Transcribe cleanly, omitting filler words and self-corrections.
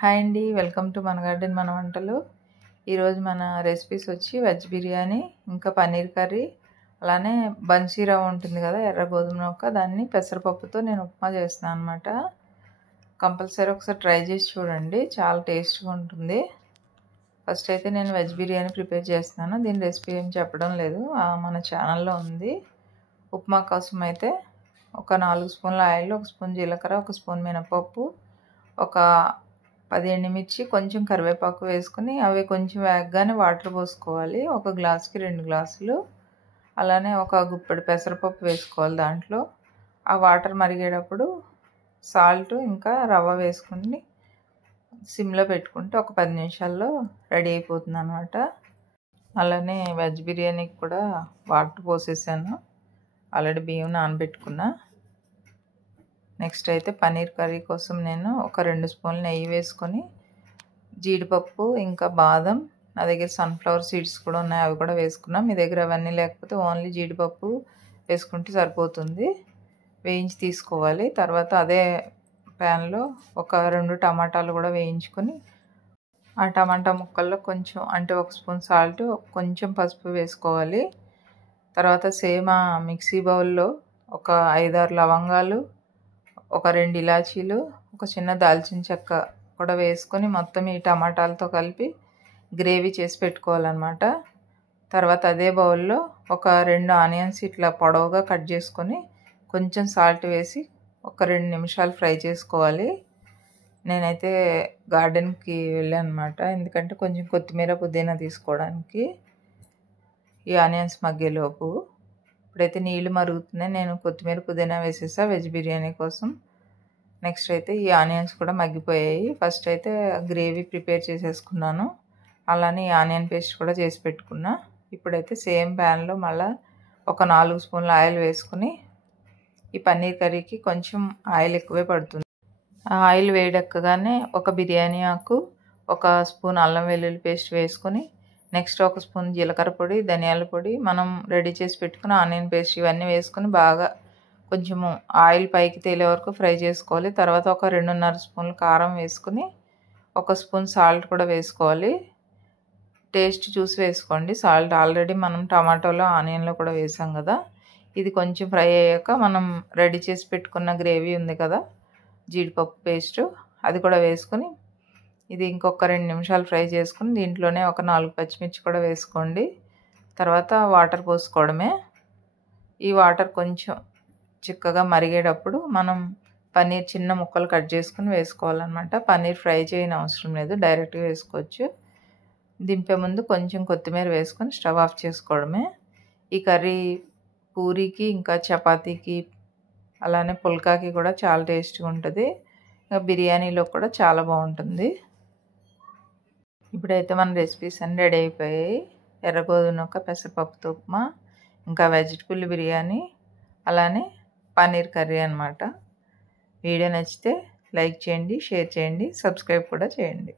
Hi అండి, welcome to మన garden మన వంటలు. ఈరోజు మన రెసిపీస్ వచ్చి వెజ్ బిర్యానీ, ఇంకా పన్నీర్ కర్రీ, అలానే బన్సీ రవ్వ ఉంటుంది కదా, ఎర్ర గోధుమ నూక, దాన్ని పెసరపప్పుతో నేను ఉప్మా చేస్తాను అనమాట. కంపల్సరీ ఒకసారి ట్రై చేసి చూడండి, చాలా టేస్ట్గా ఉంటుంది. ఫస్ట్ అయితే నేను వెజ్ బిర్యానీ ప్రిపేర్ చేస్తున్నాను. దీని రెసిపీ ఏం చెప్పడం లేదు, మన ఛానల్లో ఉంది. ఉప్మా కోసం అయితే ఒక 4 స్పూన్ల ఆయిల్, 1 స్పూన్ జీలకర్ర, 1 స్పూన్ మినపప్పు, ఒక 10 ఎండుమిర్చి, కొంచెం కరివేపాకు వేసుకుని అవి కొంచెం వేగగానే వాటర్ పోసుకోవాలి. ఒక గ్లాస్కి 2 గ్లాసులు. అలానే ఒక గుప్పెడు పెసరపప్పు వేసుకోవాలి. దాంట్లో ఆ వాటర్ మరిగేటప్పుడు సాల్ట్ ఇంకా రవ్వ వేసుకుని సిమ్లో పెట్టుకుంటే ఒక 10 నిమిషాల్లో రెడీ అయిపోతుంది అన్నమాట. అలానే వెజ్ బిర్యానీకి కూడా వాటర్ పోసేసాను. ఆల్రెడీ బియ్యం నానబెట్టుకున్నా. నెక్స్ట్ అయితే పన్నీర్ కర్రీ కోసం నేను ఒక 2 స్పూన్లు నెయ్యి వేసుకొని జీడిపప్పు ఇంకా బాదం, నా దగ్గర సన్ఫ్లవర్ సీడ్స్ కూడా ఉన్నాయి, అవి కూడా వేసుకున్నాం. మీ దగ్గర అవన్నీ లేకపోతే ఓన్లీ జీడిపప్పు వేసుకుంటే సరిపోతుంది. వేయించి తీసుకోవాలి. తర్వాత అదే ప్యాన్లో ఒక 2 టమాటాలు కూడా వేయించుకొని ఆ టమాటా ముక్కల్లో కొంచెం అంటే 1 స్పూన్ సాల్ట్, కొంచెం పసుపు వేసుకోవాలి. తర్వాత సేమ్ ఆ మిక్సీ బౌల్లో ఒక 5-6 లవంగాలు, ఒక 2 ఇలాచీలు, ఒక చిన్న దాల్చిన చెక్క కూడా వేసుకొని మొత్తం ఈ టమాటాలతో కలిపి గ్రేవీ చేసి పెట్టుకోవాలన్నమాట. తర్వాత అదే బౌల్లో ఒక 2 ఆనియన్స్ ఇట్లా పొడవుగా కట్ చేసుకొని కొంచెం సాల్ట్ వేసి ఒక 2 నిమిషాలు ఫ్రై చేసుకోవాలి. నేనైతే గార్డెన్కి వెళ్ళాను అనమాట, ఎందుకంటే కొంచెం కొత్తిమీర పుదీనా తీసుకోవడానికి. ఈ ఆనియన్స్ మగ్గేలోపు ఇప్పుడైతే నీళ్ళు మరుగుతున్నాయి. నేను కొత్తిమీర పుదీనా వేసేసా వెజ్ బిర్యానీ కోసం. నెక్స్ట్ అయితే ఈ ఆనియన్స్ కూడా మగ్గిపోయాయి. ఫస్ట్ అయితే గ్రేవీ ప్రిపేర్ చేసేసుకున్నాను. అలానే ఈ ఆనియన్ పేస్ట్ కూడా చేసి పెట్టుకున్నా. ఇప్పుడైతే సేమ్ ప్యాన్లో మళ్ళీ ఒక 4 స్పూన్ల ఆయిల్ వేసుకుని ఈ పన్నీర్ కర్రీకి కొంచెం ఆయిల్ ఎక్కువే పడుతుంది. ఆ ఆయిల్ వేడెక్కగానే ఒక బిర్యానీ ఆకు, ఒక స్పూన్ అల్లం వెల్లుల్లి పేస్ట్ వేసుకొని నెక్స్ట్ ఒక స్పూన్ జీలకర్ర పొడి, ధనియాల పొడి, మనం రెడీ చేసి పెట్టుకున్న ఆనియన్ పేస్ట్ ఇవన్నీ వేసుకొని బాగా కొంచెము ఆయిల్ పైకి తేలే వరకు ఫ్రై చేసుకోవాలి. తర్వాత ఒక 2.5 స్పూన్లు కారం వేసుకుని ఒక స్పూన్ సాల్ట్ కూడా వేసుకోవాలి. టేస్ట్ చూసి వేసుకోండి సాల్ట్. ఆల్రెడీ మనం టమాటోలో ఆనియన్లో కూడా వేసాం కదా. ఇది కొంచెం ఫ్రై అయ్యాక మనం రెడీ చేసి పెట్టుకున్న గ్రేవీ ఉంది కదా, జీడిపప్పు పేస్టు, అది కూడా వేసుకొని ఇది ఇంకొక 2 నిమిషాలు ఫ్రై చేసుకుని దీంట్లోనే ఒక 4 పచ్చిమిర్చి కూడా వేసుకోండి. తర్వాత వాటర్ పోసుకోవడమే. ఈ వాటర్ కొంచెం చిక్కగా మరిగేటప్పుడు మనం పన్నీర్ చిన్న ముక్కలు కట్ చేసుకుని వేసుకోవాలన్నమాట. పన్నీర్ ఫ్రై చేయని అవసరం లేదు, డైరెక్ట్గా వేసుకోవచ్చు. దింపే ముందు కొంచెం కొత్తిమీర వేసుకొని స్టవ్ ఆఫ్ చేసుకోవడమే. ఈ కర్రీ పూరీకి ఇంకా చపాతీకి అలానే పుల్కాకి కూడా చాలా టేస్ట్గా ఉంటుంది. ఇంకా బిర్యానీలో కూడా చాలా బాగుంటుంది. ఇప్పుడైతే మన రెసిపీస్ అన్నీ రెడీ అయిపోయాయి. ఎర్ర గోధుమ నూక, పెసరపప్పుతో ఉప్మా, ఇంకా వెజిటబుల్ బిర్యానీ, అలానే పన్నీర్ కర్రీ అన్నమాట. వీడియో నచ్చితే లైక్ చేయండి, షేర్ చేయండి, సబ్స్క్రైబ్ కూడా చేయండి.